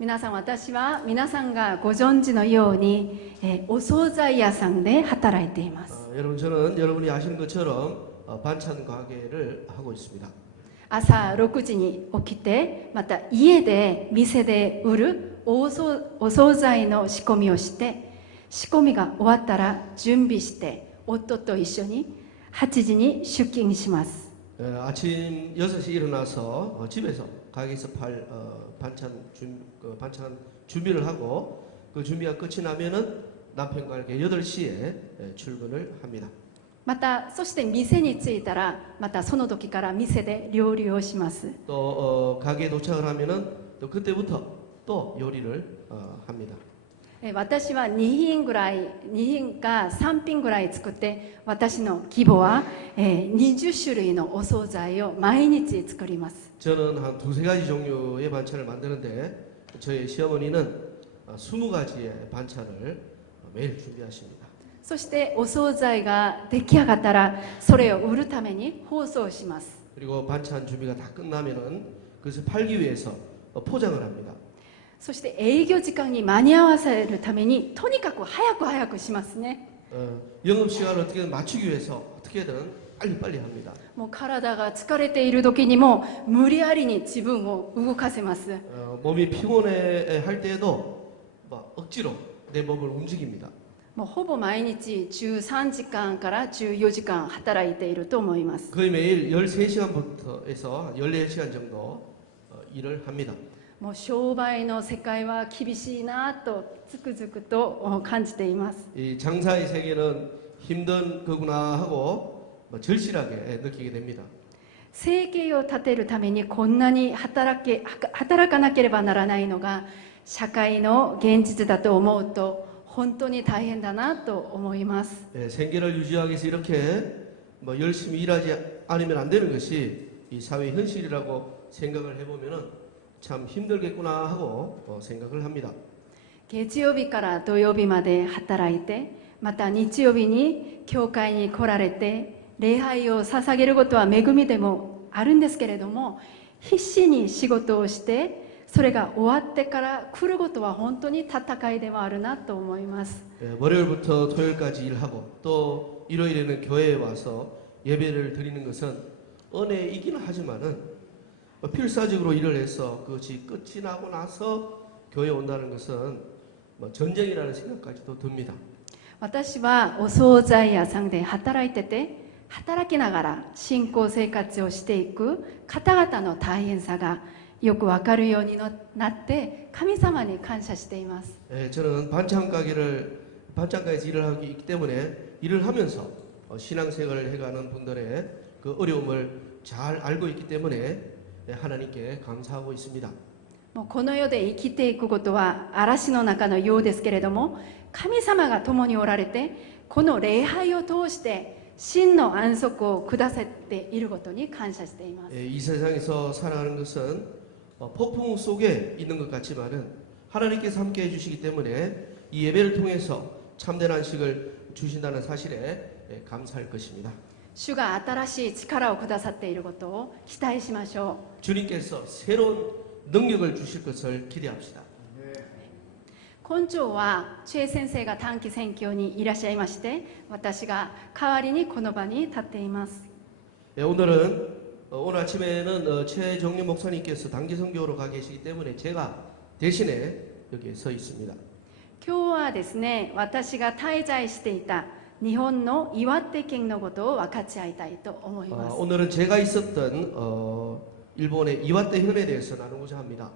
皆さん、私は皆さんがご存知のように、お惣菜屋さんで働いています。 여러분 저는 여러분이 아시는 것처럼 반찬 가게를 하고 있습니다. 朝6時に起きて、また家で店で売るお惣菜の仕込みをして、仕込みが終わったら準備して夫と一緒に8時に出勤します。 아침 6시 일어나서 집에서 가게에서 반찬 준비를 하고 그 준비가 끝이 나면은 남편과 함께 8시에 출근을 합니다. またそして店に着いたらまたその時から店で料理をします。 또 가게에 도착을 하면은 또 그때부터 또 요리를 합니다. 私は2品か3品ぐらい作って、私の規模は20種類のお惣菜を毎日作ります。 저는 한 두세 가지 종류의 반찬을 만드는데 저희 시어머니는 20가지의 반찬을 매일 준비하십니다. そしてお惣菜が出来上がったらそれを売るために包装します。 그리고 반찬 준비가 다 끝나면은 그것을 팔기 위해서 포장을 합니다. そして営業時間に間に合わせるためにとにかく早くしますね。 영업 시간을 어떻게든 맞추기 위해서 어떻게든 빨리 합니다. もう体が疲れている時にも無理やりに自分を動かせます。 몸이 피곤해 할 때에도 막 억지로 내 몸을 움직입니다. もうほぼ毎日13時間から14時間働いていると思います。 거의 매일 13시간부터 해서 14시간 정도 일을 합니다. もう商売の世界は厳しいなとつくづくと感じています。 이 장사의 세계는 힘든 거구나 하고 절실하게 느끼게 됩니다. 生計を立てるためにこんなに働かなければならないのが社会の現実だと思うと本当に大変だなと思います。 생계를 유지하기 위해서 이렇게 열심히 일하지 않으면 안 되는 것이 이 사회 현실이라고 생각을 해보면은 참 힘들겠구나 하고 생각을 합니다. 月曜日から土曜日まで働いて、また日曜日に教会に来られて礼拝を捧げることは恵みでもあるんですけれども、必死に仕事をしてそれが終わってから来ることは本当に戦いでもあるなと思います。 월요일부터 토요일까지 일하고 또 일요일에는 교회에 와서 예배를 드리는 것은 은혜이기는 하지만은 필사적으로 일을 해서 그것이 끝이 나고 나서 교회에 온다는 것은 전쟁이라는 생각까지도 듭니다. 私はお惣菜屋さんで働いてて、働きながら信仰生活をしていく方々の大変さがよくわかるようになって神様に感謝しています。 저는 반찬가게에서 일을 하고 있기 때문에 일을 하면서 신앙생활을 해가는 분들의 그 어려움을 잘 알고 있기 때문에 하나님께 감사하고 있습니다. もうこの世で生きていくことは嵐の中のようですけれども、神様が共におられてこの礼拝を通して真の安息を下せていることに感謝しています。 이 세상에서 살아가는 것은 폭풍 속에 있는 것 같지만은 하나님께서 함께 해주시기 때문에 이 예배를 통해서 참된 안식을 주신다는 사실에 감사할 것입니다. 主が新しい力をくださっていることを期待しましょう。 주님께서 새로운 능력을 주실 것을 기대합시다. 今朝はチェ先生が短期宣教にいらっしゃいまして、私が代わりにこの場に立っています。 오늘 아침에는 최정림 목사님께서 단기 선교로 가 계시기 때문에 제가 대신에 여기에 서 있습니다. 今日はですね、私が滞在していた日本の岩手県のことを分かち合いたいと思います。 오늘은 제가 있었던 일본의 이와테 현에 대해서 나누고자 합니다.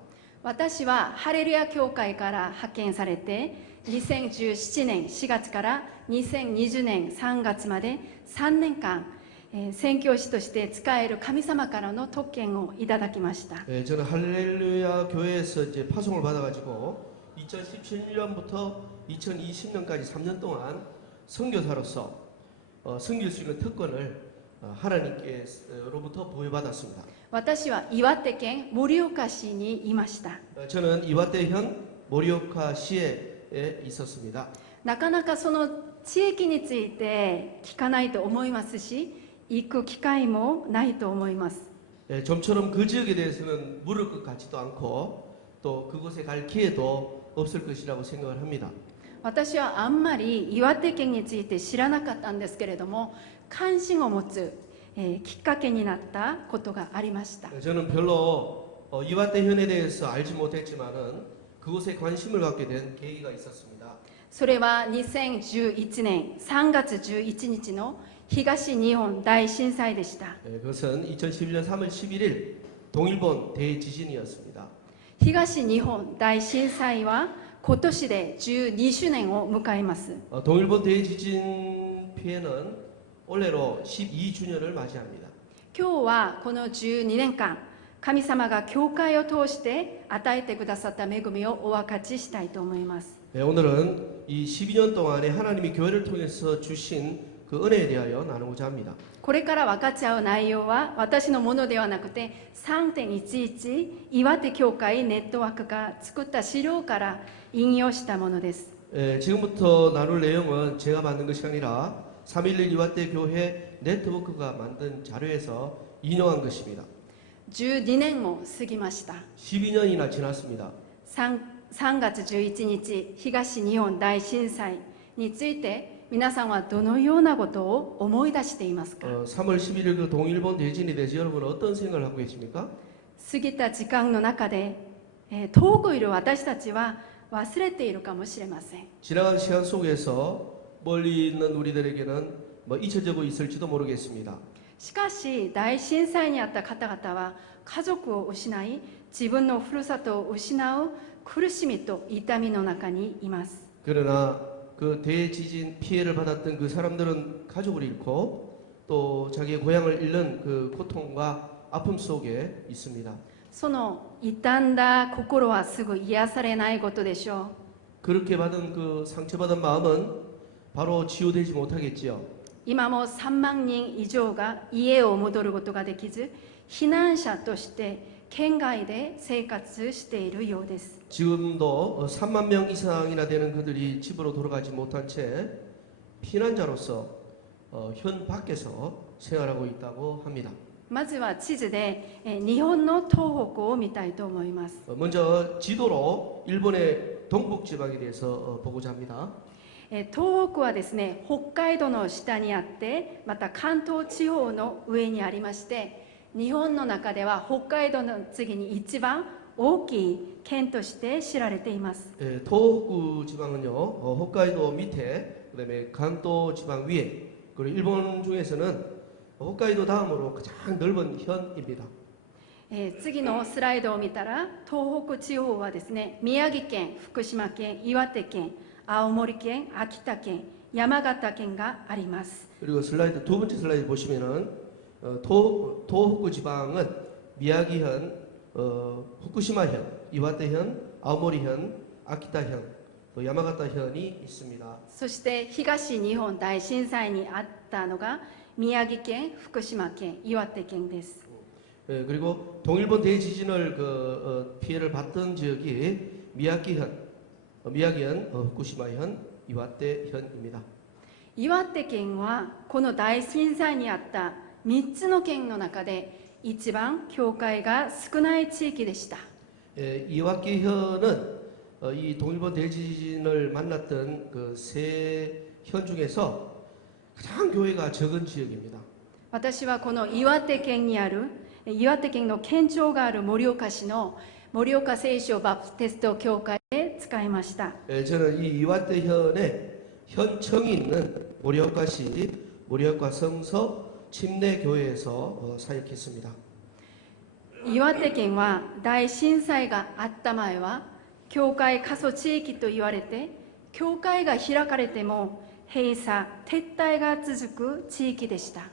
私はハレルヤ教会から派遣されて、2017年4月から2020年3月まで3年間、宣教師として使える神様からの特権をいただきました。 저는 할렐루야 교회에서 이제 파송을 받아가지고 2017년부터 2020년까지 3년 동안 선교사로서 섬길 수 있는 특권을 하나님께로부터 부여받았습니다. 私は岩手県盛岡市にいました。 저는 이와테현 모리오카시에 있었습니다. なかなかその地域について聞かないと思いますし、行く機会もないと思います。 좀처럼 그 지역에 대해서는 물을 것 같지도 않고 또 그곳에 갈 기회도 없을 것이라고 생각을 합니다. 私はあんまり岩手県について知らなかったんですけれども、関心を持つ、きっかけになったことがありました。 저는 별로 이와떼현에 대해서 알지 못했지만은 그곳에 관심을 갖게 된 계기가 있었습니다. それは2011年3月11日の東日本大震災でした。 그것은 2011년 3월 11일 동일본 대지진이었습니다. 東日本大震災は今年で12周年を迎えます。 동일본 대지진 피해는 올해로 12주년을 맞이합니다. 今日はこの12年間、神様が教会を通して与えてくださった恵みをお分かちしたいと思います。 오늘은 이 12년 동안에 하나님이 교회를 통해서 주신 그 은혜에 대하여 나누고자 합니다. これから分かち合う内容は私のものではなくて 3.11 岩手教会ネットワークが作った資料から引用したものです。 지금부터 나눌 내용은 제가 만든 것이 아니라 3.11 이와떼 교회 네트워크가 만든 자료에서 인용한 것입니다. 12年も過ぎました。 12년이나 지났습니다. 3月11日東日本大震災について皆さんはどのようなことを思い出していますか？ 3월 11일 그 동일본 대진에 대해서 여러분은 어떤 생각을 하고 계십니까? 過ぎた時間の中で、遠くいる私たちは忘れているかもしれません。 지나간 시간 속에서 멀리 있는 우리들에게는 잊혀지고 있을지도 모르겠습니다. しかし大震災にあった方々は家族を失い自分のふるさとを失う苦しみと痛みの中にいます。 그러나 그 대지진 피해를 받았던 그 사람들은 가족을 잃고 또 자기의 고향을 잃는 그 고통과 아픔 속에 있습니다. その傷んだ心はすぐ癒されないことでしょう。 그렇게 받은 그 상처받은 마음은 바로 치유되지 못하겠지요. 今も3万人以上が家を戻ることができず避難者として県外で生活しているようです。 지금도 3만 명 이상이나 되는 그들이 집으로 돌아가지 못한 채 피난자로서 현 밖에서 생활하고 있다고 합니다. まずは地図で日本の東北を見たいと思います。 먼저 지도로 일본의 동북 지방에 대해서 보고자 합니다. 東北はですね、北海道の下にあって、また関東地方の上にありまして、日本の中では北海道の次に一番大きい県として知られています。 東北 지방은요, 홋카이도 밑에, 그다음에 간도 지방 위에, 그리고 일본 중에서는 홋카이도 다음으로 가장 넓은 현입니다. 次のスライドを見たら、東北地方はですね、宮城県、福島県、岩手県、青森県、秋田県、山形県があります。 그리고 슬라이드 두 번째 슬라이드 보시면은 도호쿠 지방은 미야기현, 후쿠시마현, 이와테현, 아오모리현, 아키타현, 또 야마가타현이 있습니다. そして東日本大震災にあったのが宮城県、福島県、岩手県です。 그리고 동일본 대지진을 피해를 받던 지역이 미야기현, 후쿠시마현, 이와테현입니다. 岩手県はこの大震災にあった3つの県の中で一番教会が少ない地域でした。 이와테현은 이 동일본 대지진을 만났던 그 세 현 중에서 가장 교회가 적은 지역입니다. 私はこの岩手県にある岩手県の県庁がある盛岡市の盛岡聖書バプテスト教会で使いました。 저는 이 이와테현에 현청이 있는 모리오카시 모리오카 성서 침례교회에서 사역했습니다. 岩手県は大震災があった前は教会過疎地域と言われて教会が開かれても閉鎖撤退が続く地域でした。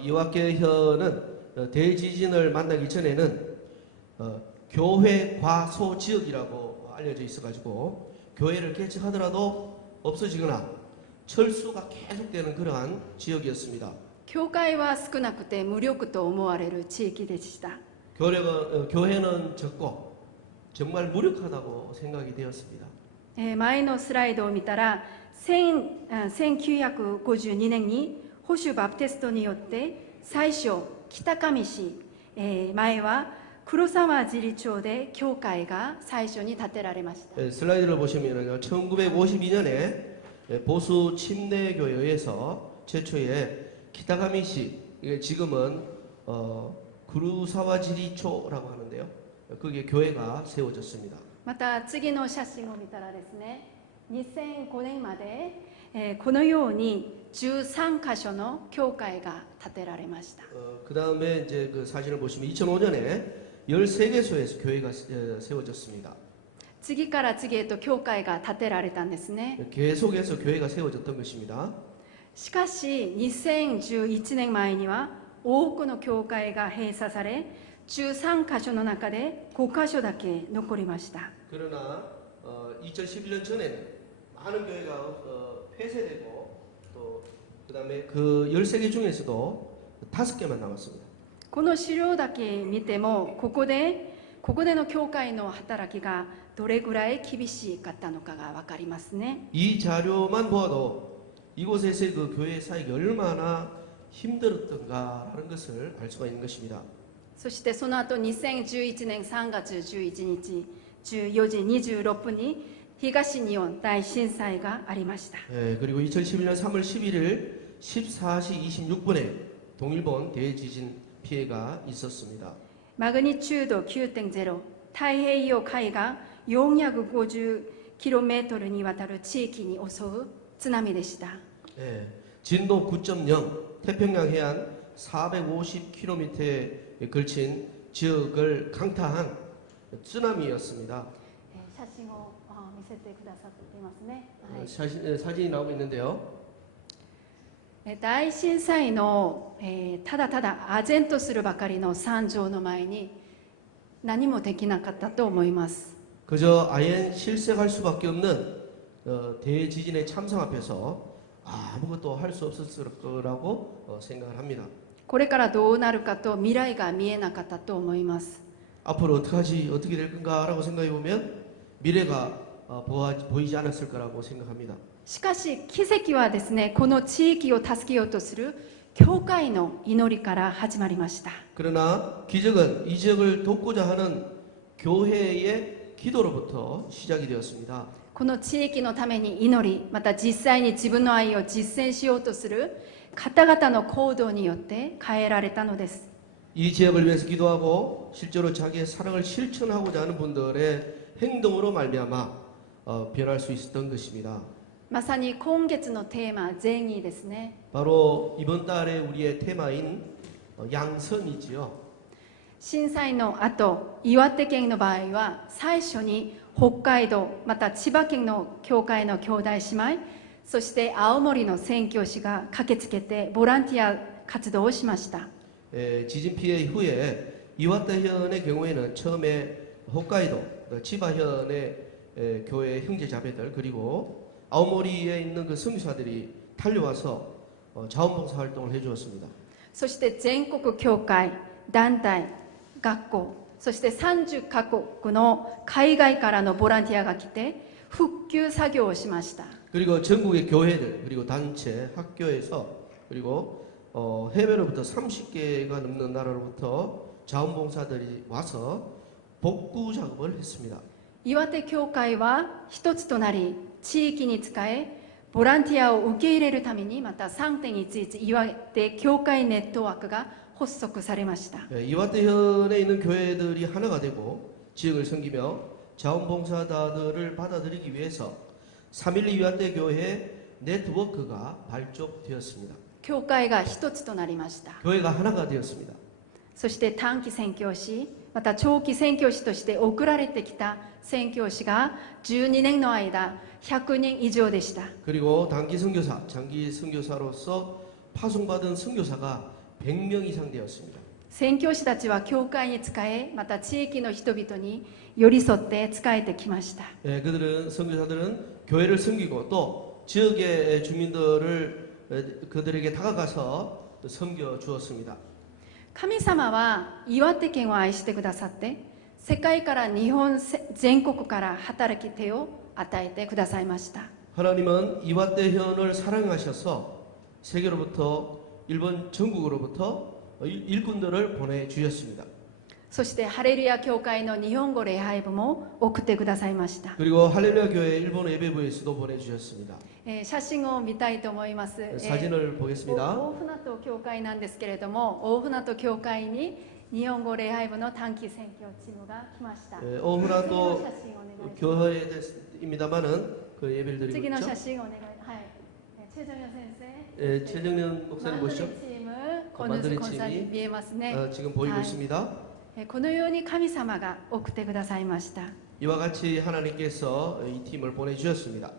이와테현은 대지진을 만나기 전에는 교회 과소 지역이라고 알려져 있어가지고 교회를 개척하더라도 없어지거나 철수가 계속되는 그러한 지역이었습니다. 教会は少なくて無力と思われる地域でした。 교회는 적고 정말 무력하다고 생각이 되었습니다. 前のスライドを見たら1952年に保守バプテストによって最初北上市、前は黒沢自理町で教会が最初に建てられました。 슬라이드를 보시면요, 1952년에 보수 침례교회에서 최초의 키타가미시, 이게 지금은 구루사와지리초라고 하는데요, 거기에 교회가 세워졌습니다. また次の写真を見たらですね、2005年まで、このように13カ所の教会が建てられました。 그 다음에 이제 그 사진을 보시면 2005년에 13개소에서 교회가 세워졌습니다. 次から次へと教会が建てられたんですね。 계속해서 교회가 세워졌던 것입니다. しかし2011年前には多くの教会が閉鎖され、13カ所の中で5カ所だけ残りました。 그러나 2011년 전에는 많은 교회가 폐쇄되고 또 그다음에 그 13개 중에서도 5개만 남았습니다. この資料だけ見てもここでの教会の働きがどれぐらい厳しかったのかが分かりますね。 이 자료만 보아도 이곳에서의 그 교회 사역이 얼마나 힘들었던가라는 것을 알 수가 있는 것입니다. そしてその後2011年3月11日14時26分に東日本大震災がありました。 그리고 2011년 3월 11일 14시 26분에 동일본 대지진 피해가 있었습니다. マグニチュード 9.0、 太平洋海岸 450km にわたる地域に襲う津波でした。 진도 9.0, 태평양 해안 450km에 걸친 지역을 강타한 쓰나미였습니다. 写真を見せてくださっていますね。 사진이 나오고 있는데요. 大震災の、ただただ唖然とするばかりの惨状の前に何もできなかったと思います。 그저 아예 실색할 수밖에 없는 대지진의 참상 앞에서 아무것도 할 수 없었을 거라고 생각을 합니다. これからどうなるかと未来が見えなかったと思います。 앞으로 어떻게 될 건가라고 생각해 보면 미래가 보이지 않았을 거라고 생각합니다. しかし奇跡はですね、この地域を助けようとする教会の祈りから始まりました。 그러나 기적은 이 지역을 돕고자 하는 교회의 기도로부터 시작이 되었습니다. この地域のために祈り、また実際に自分の愛を実践しようとする方々の行動によって変えられたのです。 이 지역을 위해서 기도하고 실제로 자기의 사랑을 실천하고자 하는 분들의 행동으로 말미암아 변할 수 있었던 것입니다. まさに今月のテーマ善意ですね。 바로 이번 달에 우리의 테마인 양선이지요. 震災の後、岩手県の場合は最初に北海道また千葉県の教会の兄弟姉妹、そして青森の宣教師が駆けつけてボランティア活動をしました。 지진 피해 이후에 이와타현의 경우에는 처음에 홋카이도, 치바현의 교회 형제 자매들 그리고 아오모리에 있는 그 선교사들이 달려와서 자원봉사 활동을 해주었습니다. そして全国教会、団体、学校、そして30カ国の海外からのボランティアが来て復旧作業をしました。 그리고 전국의 교회들 그리고 단체, 학교에서 그리고 해외로부터 30개가 넘는 나라로부터 자원봉사들이 와서 복구 작업을 했습니다. 岩手教会は一つとなり地域に仕え、ボランティアを受け入れるためにまた 3.11 岩手教会ネットワークが発足されました。 이와테현에 있는 교회들이 하나가 되고 지역을 섬기며 자원봉사자들을 받아들이기 위해서 3.12 이와테 교회 네트워크가 발족되었습니다. 教会が一つとなりました。 교회가 하나가 되었습니다. そして短期宣教師、また長期宣教師として送られてきた宣教師が12年の間100人以上でした。 그리고 단기 선교사, 장기 선교사로서 파송받은 선교사가 100명 이상 되었습니다. 宣教師たちは教会に仕え、また地域の人々に寄り添って仕えてきました。 선교사들은 교회를 섬기고 또 지역의 주민들을 그들에게 다가가서 섬겨 주었습니다. 神様は岩手県を愛してくださって、世界から日本全国から働き手を与えてくださいました。 하나님은 이와테현을 사랑하셔서 세계로부터 일본 전국으로부터 일꾼들을 보내 주셨습니다. そしてハレルヤ教会の日本語礼拝部も送ってくださいました。 그리고 할렐루야 교회 일본어 예배부에서도 보내주셨습니다. 写真を見たいと思います。 사진을 보겠습니다. 大船渡教会なんですけれども、大船渡教会に日本語礼拝部の短期選挙チームが来ました。 오후나도 次の写真お願いします。 교회입니다만은 그 예배를 드리고 次の 있죠. 写真お願い。はい。チェジョンヨ先生。 최정년 목사님 マンドリ 보시죠. チーム、コヌズコンさんに見えますね。 지금 보이고 はい 있습니다. このように神様が送ってくださいました。 이와 같이 하나님께서 이 팀을 보내주셨습니다.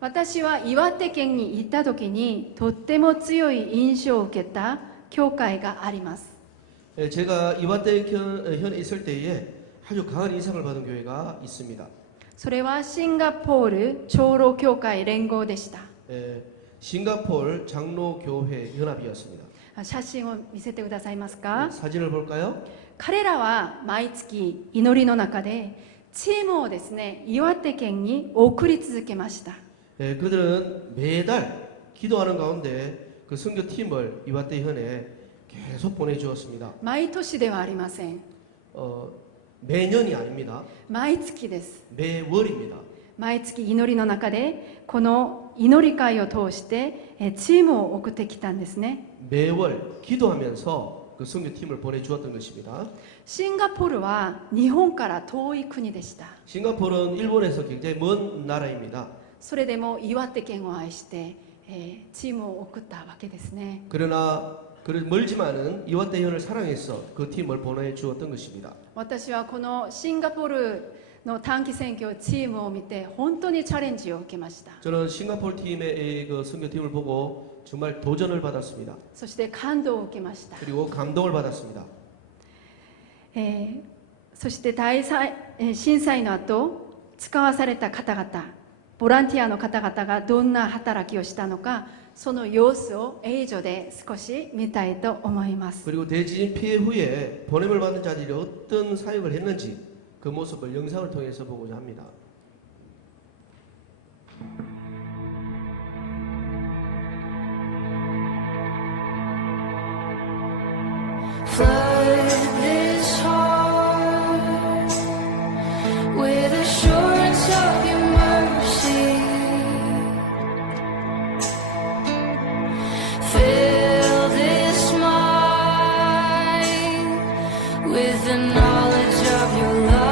私は岩手県に行った時にとっても強い印象を受けた教会があります。 제가 이와떼 현에 있을 때에 아주 강한 인상을 받은 교회가 있습니다. それはシンガポール長老教会連合でした。 싱가폴 장로교회 연합이었습니다. 写真を見せてくださいますか。 사진을 볼까요? 彼らは毎月祈りの中でチームをですね、岩手県に送り続けました。 그들은 매달 기도하는 가운데 그 선교팀을 이와떼 현에 계속 보내주었습니다. 毎年ではありません。 매년이 아닙니다. 毎月です。 매월입니다. 毎月祈りの中でこの祈り会を通してチームを送ってきたんですね。 매월 기도하면서 그 선교팀을 보내주었던 것입니다. シンガポールは日本から遠い国でした。 싱가포르는 일본에서 굉장히 먼 나라입니다. それでも岩手県を愛して、チームを送ったわけですね。 그러나 멀지만은 이와떼 현을 사랑해서 그 팀을 보내주었던 것입니다. 私はこのシンガポールの短期選挙チームを見て本当にチャレンジを受けました。 저는 싱가포르 팀의 그 선교팀을 보고 정말 도전을 받았습니다. そして感動を受けました。 그리고 감동을 받았습니다. そして震災の後使わされた方々、ボランティアの方々がどんな働きをしたのか、その様子を映像で少し見たいと思います。 그리고 대지진 피해 후에 보냄을 받은 자들이 어떤 사역을 했는지 그 모습을 영상을 통해서 보고자 합니다. Flood this heart with assurance of your mercy. Fill this mind with the knowledge of your love.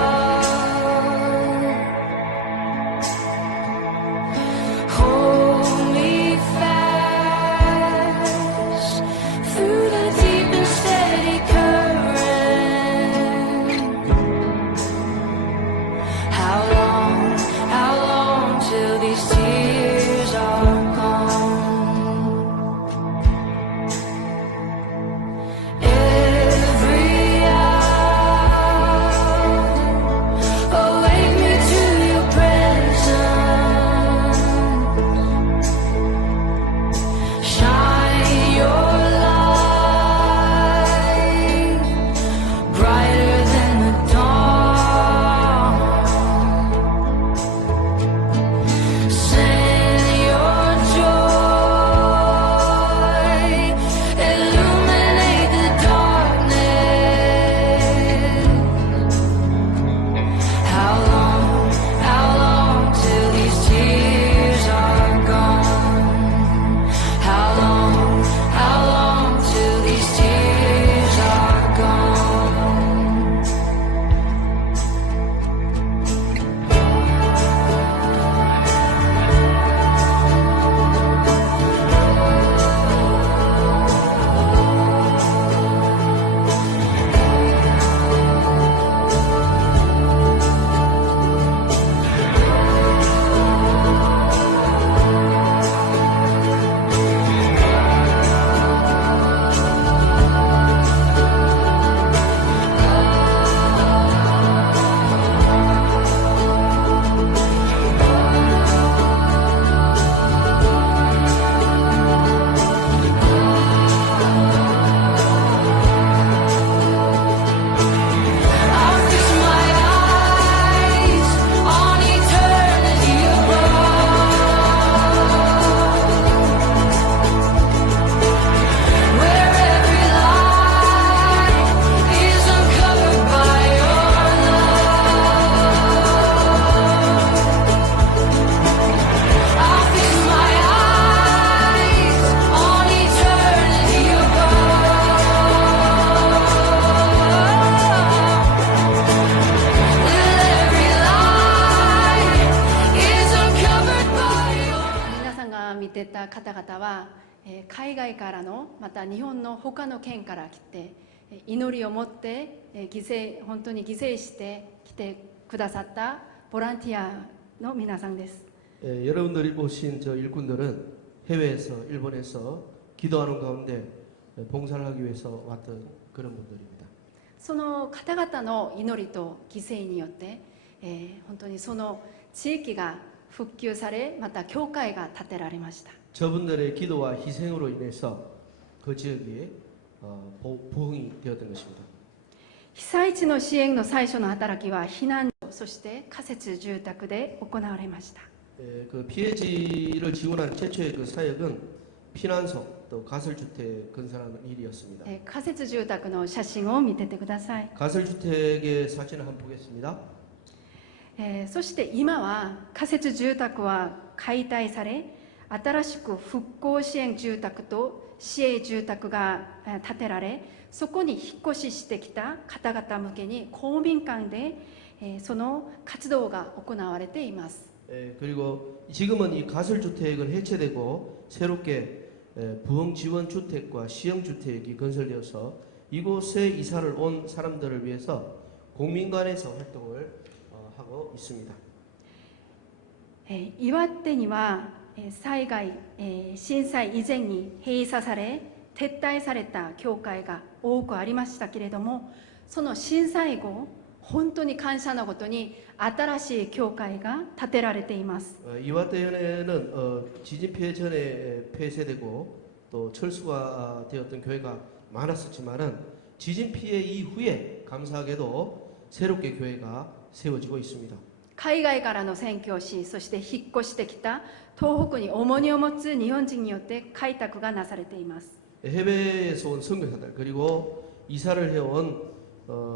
てた方々は、海外からのまた日本の他の県から来て、祈りを持って、本当に犠牲して来てくださったボランティアの皆さんです。 여러분들이 오신 저 일꾼들은 해외에서 일본에서 기도하는 가운데 봉사를 하기 위해서 왔던 그런 분들입니다. その方々の祈りと犠牲によって、本当にその地域が復旧され、また教会が建てられました。 저분들의 기도와 희생으로 인해서 그 지역이 부흥이 되었던 것입니다. 被災地の支援の最初の働きは避難所、そして仮設住宅で行われました。 그 피해지를 지원한 최초의 그 사역은 피난소 또 가설주택 건설하는 일이었습니다. 仮設住宅の写真を見ててください。 가설주택의 사진을 한번 보겠습니다. そして今は仮設住宅は解体され、新しく復興支援住宅と市営住宅が建てられ、そこに引っ越ししてきた方々向けに公民館でその活動が行われています。 그리고 지금은 이 가설주택은 해체되고 새롭게 부흥지원주택과 시형주택이 건설되어서 이곳에 이사를 온 사람들을 위해서 공민관에서 활동을 하고 있습니다. 岩手には災害、震災以前に閉鎖され撤退された教会が多くありましたけれども、その震災後本当に感謝のことに新しい教会が建てられています。 이와떼현에는 지진 피해 전에 폐쇄되고 또 철수가 되었던 교회가 많았었지만은 지진 피해 이후에 감사하게도 새롭게 교회가 세워지고 있습니다. 海外からの宣教師、そして引っ越してきた東北に重荷を持つ日本人によって開拓がなされています。 해외에서 온 선교사들 그리고 이사를 해온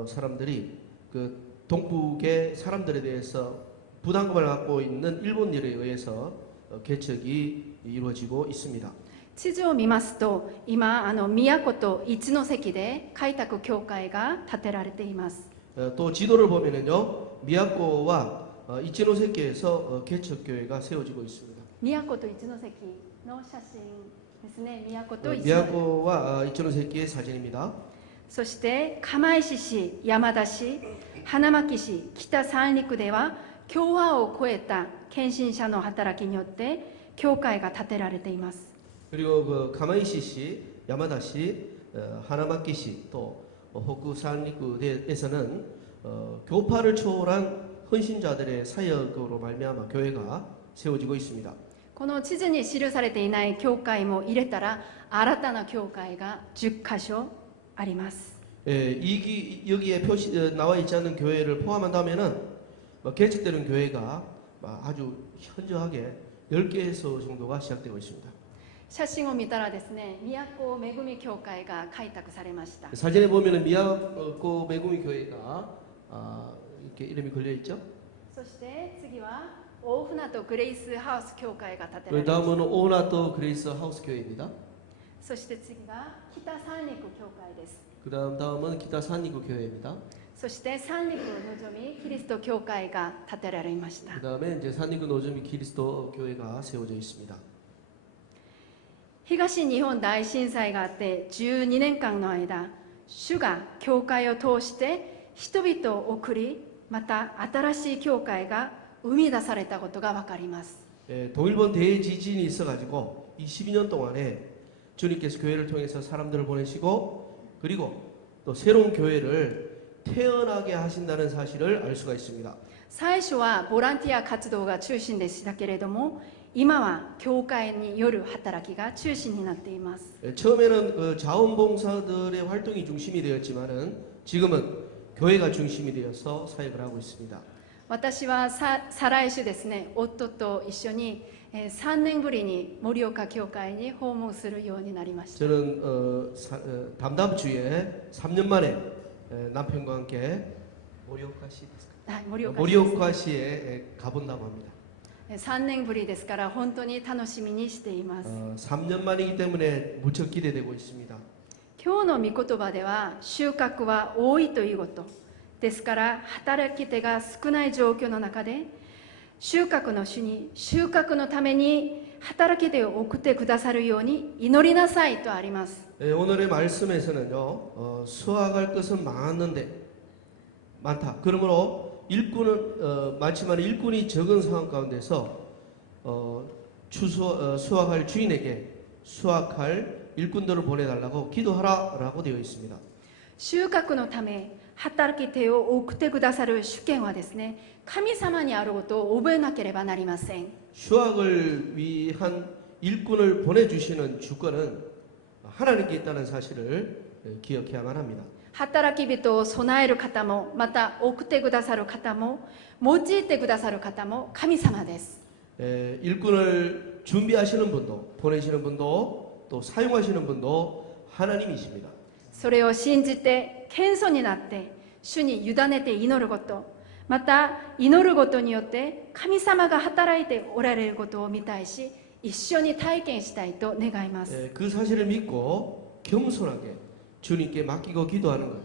사람들이 그 동북의 사람들에 대해서 부담금을 갖고 있는 일본인에 의해서 개척이 이루어지고 있습니다. 地図を見ますと、今宮古と一関で開拓教会が建てられています。 또 지도를 보면은요 미야코와 이치노세키에서 개척교회가 세워지고 있습니다. 宮古と一関の写真ですね。宮古と一関。 미야코와 이치노세키의 사진입니다. そして釜石市、山田市、花巻市、北三陸では共和を超えた献身者の働きによって教会が建てられています。 그리고 그 가마이시시, 야마다시, 하나마키시 또 호쿠 산리쿠에서는 교파를 초월한 헌신자들의 사역으로 말미암아 교회가 세워지고 있습니다. この地図に記されていない教会も入れたら新たな教会が10カ所あります。 여기에 나와 있지 않는 교회를 포함한다면은 개척되는 교회가 아주 현저하게 10개에서 정도가 시작되고 있습니다. 写真を見たらですね、宮古めぐみ教会が開拓されました。 사진에 보면은 미야코 메구미 교회가 이렇게 이름이 걸려 있죠. そして次は大船渡グレイスハウス教会が建てら 그 れました。 다음은 오나또 그레이스 하우스 교회입니다. そして次が北三陸教会です。 그 다음은 기타 산리구 교회입니다. そして三陸のぞみキリスト教会が建てられました。 그 다음에 이제 산리구 노점이キリスト 교회가 세워져 있습니다. 東日本大震災があって12年間の間、主が教会を通して人々を送り、また新しい教会が生み出されたことがわかります。 동일본 대지진이 있어가지고 22년 동안에 주님께서 교회를 통해서 사람들을 보내시고 그리고 또 새로운 교회를 태어나게 하신다는 사실을 알 수가 있습니다. 最初はボランティア活動が中心でしたけれども、今は教会による働きが中心になっています。 처음에는 그 자원봉사들의 활동이 중심이 되었지만은 지금은 교회가 중심이 되어서 사역을 하고 있습니다. 私は再来週ですね、夫と一緒に3年ぶりに盛岡教会に訪問するようになりました。 저는 다음 주에 3년 만에 남편과 함께 모리오카시 모리오카시에 가본다고 합니다. 3年ぶりですから本当に楽しみにしています。 3년 만이기 때문에 무척 기대되고 있습니다. 今日の御言葉では収穫は多いということですから、働き手が少ない状況の中で収穫の主に収穫のために働き手を送ってくださるように祈りなさいとあります。 오늘의 말씀에서는요, 수확할 것은 많다. 그러므로 일꾼은 많지만 일꾼이 적은 상황 가운데서 수확할 주인에게 수확할 일꾼들을 보내달라고 기도하라라고 되어 있습니다. 収穫のため働き手を送ってくださる主権はですね、神様にあることを覚えなければなりません。 수확을 위한 일꾼을 보내주시는 주권은 하나님께 있다는 사실을 기억해야만 합니다. 働き人を備える方も、また送ってくださる方も、用いてくださる方も神様です。 일꾼을 준비하시는 분도 보내시는 분도 또 사용하시는 분도 하나님이십니다. それを信じて謙遜になって主に委ねて祈ること、また祈ることによって神様が働いておられることを見たいし、一緒に体験したいと願います。 그 사실을 믿고 겸손하게 주님께 맡기고 기도하는 것,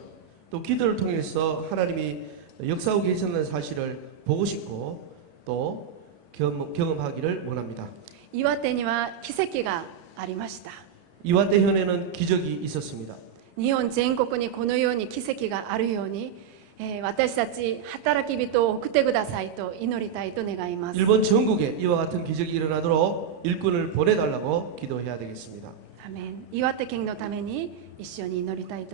또 기도를 통해서 하나님이 역사하고 계시는 사실을 보고 싶고 또 경험하기를 원합니다. 岩手には奇跡がありました。 이와떼현에는 기적이 있었습니다. 日本全国にこのように奇跡があるように、私たち働き人を送ってくださいと祈りたいと願います。 일본 전국에 이와 같은 기적이 일어나도록 일꾼을 보내달라고 기도해야 되겠습니다. アメン。岩手県のために一緒に祈りたいと